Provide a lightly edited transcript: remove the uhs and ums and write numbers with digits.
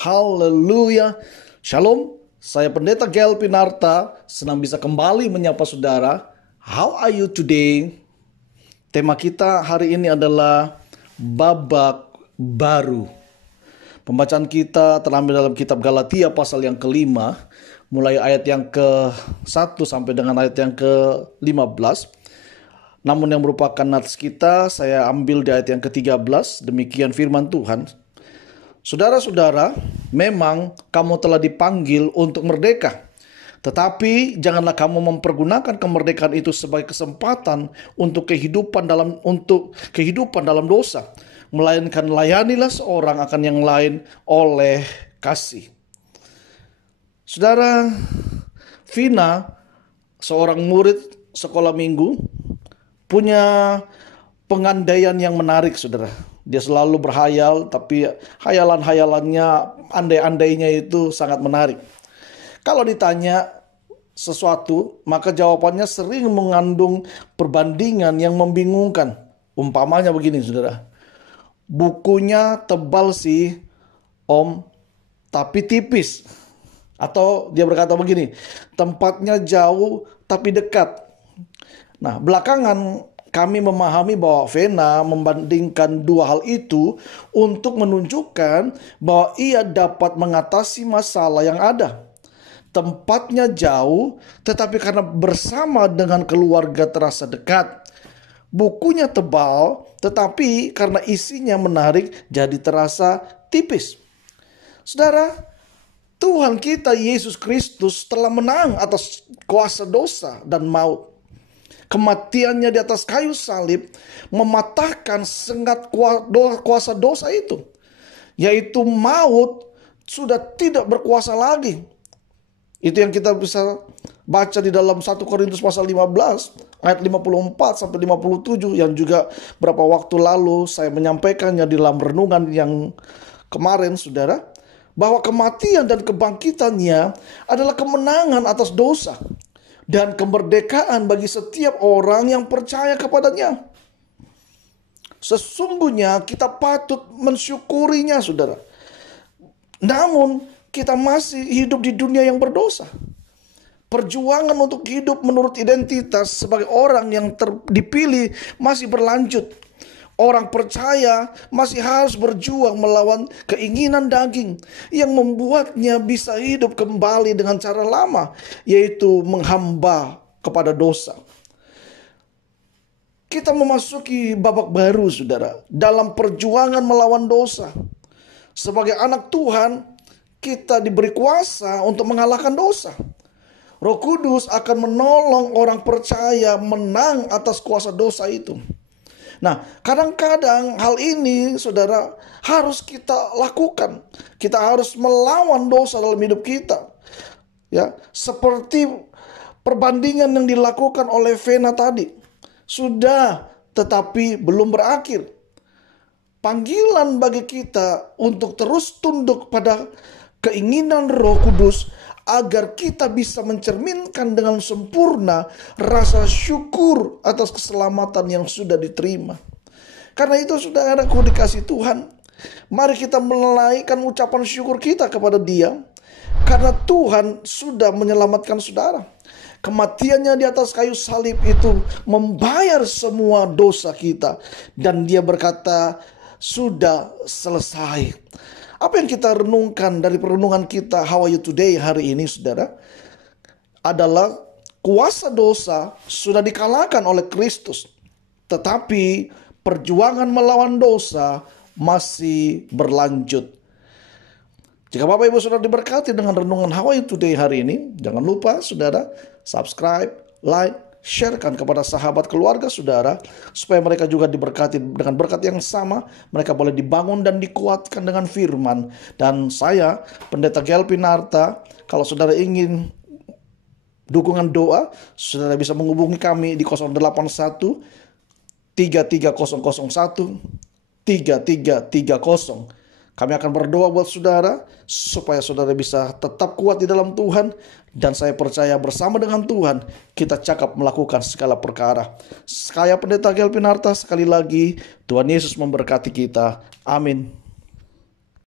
Haleluya. Shalom, saya Pendeta Gael Pinarta, senang bisa kembali menyapa saudara. How are you today? Tema kita hari ini adalah babak baru. Pembacaan kita terambil dalam kitab Galatia pasal yang ke-5, mulai ayat yang ke-1 sampai dengan ayat yang ke-15. Namun yang merupakan nats kita, saya ambil di ayat yang ke-13, demikian firman Tuhan. Saudara-saudara, memang kamu telah dipanggil untuk merdeka. Tetapi janganlah kamu mempergunakan kemerdekaan itu sebagai kesempatan untuk kehidupan dalam dosa, melainkan layanilah seorang akan yang lain oleh kasih. Saudara, Vina, seorang murid sekolah minggu, punya pengandaian yang menarik, saudara. Dia selalu berhayal, tapi hayalan-hayalannya, andai-andainya itu sangat menarik. Kalau ditanya sesuatu, maka jawabannya sering mengandung perbandingan yang membingungkan. Umpamanya begini, saudara. Bukunya tebal sih, Om, tapi tipis. Atau dia berkata begini, tempatnya jauh tapi dekat. Nah, belakangan kami memahami bahwa Vena membandingkan dua hal itu untuk menunjukkan bahwa ia dapat mengatasi masalah yang ada. Tempatnya jauh, tetapi karena bersama dengan keluarga terasa dekat. Bukunya tebal, tetapi karena isinya menarik jadi terasa tipis. Saudara, Tuhan kita Yesus Kristus telah menang atas kuasa dosa dan maut. Kematiannya di atas kayu salib mematahkan sengat kuasa dosa itu, yaitu maut sudah tidak berkuasa lagi. Itu yang kita bisa baca di dalam 1 Korintus pasal 15 ayat 54 sampai 57, yang juga beberapa waktu lalu saya menyampaikannya di dalam renungan yang kemarin, saudara, bahwa kematian dan kebangkitannya adalah kemenangan atas dosa dan kemerdekaan bagi setiap orang yang percaya kepadanya. Sesungguhnya kita patut mensyukurinya, saudara. Namun kita masih hidup di dunia yang berdosa. Perjuangan untuk hidup menurut identitas sebagai orang yang dipilih masih berlanjut. Orang percaya masih harus berjuang melawan keinginan daging yang membuatnya bisa hidup kembali dengan cara lama, yaitu menghamba kepada dosa. Kita memasuki babak baru, saudara, dalam perjuangan melawan dosa. Sebagai anak Tuhan, kita diberi kuasa untuk mengalahkan dosa. Roh Kudus akan menolong orang percaya menang atas kuasa dosa itu. Nah, kadang-kadang hal ini, saudara, harus kita lakukan. Kita harus melawan dosa dalam hidup kita. Ya, seperti perbandingan yang dilakukan oleh Vena tadi. Sudah, tetapi belum berakhir. Panggilan bagi kita untuk terus tunduk pada keinginan Roh Kudus agar kita bisa mencerminkan dengan sempurna rasa syukur atas keselamatan yang sudah diterima. Karena itu, saudaraku dikasih Tuhan, mari kita menaikkan ucapan syukur kita kepada Dia, karena Tuhan sudah menyelamatkan saudara. Kematiannya di atas kayu salib itu membayar semua dosa kita, dan Dia berkata, sudah selesai. Apa yang kita renungkan dari perenungan kita How Are You Today hari ini, saudara, adalah kuasa dosa sudah dikalahkan oleh Kristus. Tetapi perjuangan melawan dosa masih berlanjut. Jika Bapak Ibu Saudara diberkati dengan renungan How Are You Today hari ini, jangan lupa, saudara, subscribe, like, sharekan kepada sahabat keluarga saudara, supaya mereka juga diberkati dengan berkat yang sama. Mereka boleh dibangun dan dikuatkan dengan firman. Dan saya, Pendeta Gael Pinarta, kalau saudara ingin dukungan doa, saudara bisa menghubungi kami di 081 3301 3330. Kami akan berdoa buat saudara supaya saudara bisa tetap kuat di dalam Tuhan. Dan saya percaya bersama dengan Tuhan kita cakap melakukan segala perkara. Saya Pendeta Gael Pinarta, sekali lagi Tuhan Yesus memberkati kita. Amin.